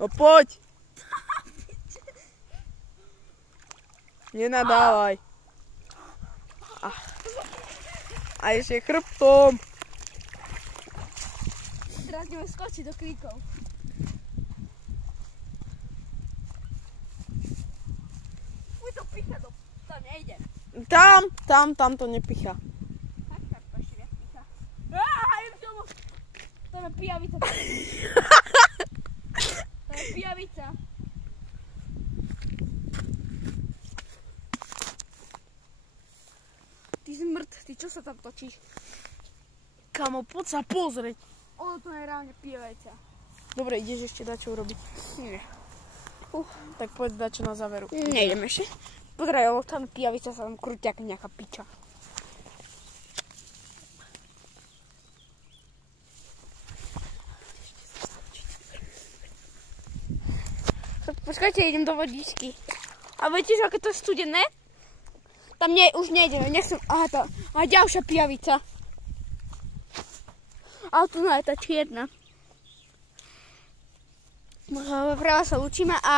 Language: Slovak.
No poď. Nenadávaj. A ešte chrbtom. Teraz ideme skočiť do kríkov. Uj, to picha, to nejde. Tam to nepicha. Tak to ešte viac picha. To je pijavica. To je pijavica. Ty zmrt, ty čo sa tam točíš? Kamo, poď sa pozrieť. Ono to je reálne pijavica. Dobre, ideš ešte dať čo urobiť? Nie. Tak poď dať čo na záveru. Nejdem ešte. Pozeraj, ovo tam pijavica sa tam krúti ako nejaká piča. Počkajte, idem do vodičky. A viete, že aké to je studené? Tam už nejdeme, nechcem. Aha, ďalšia pijavica. Ale tu je tá čierna. Pre vás sa učíme a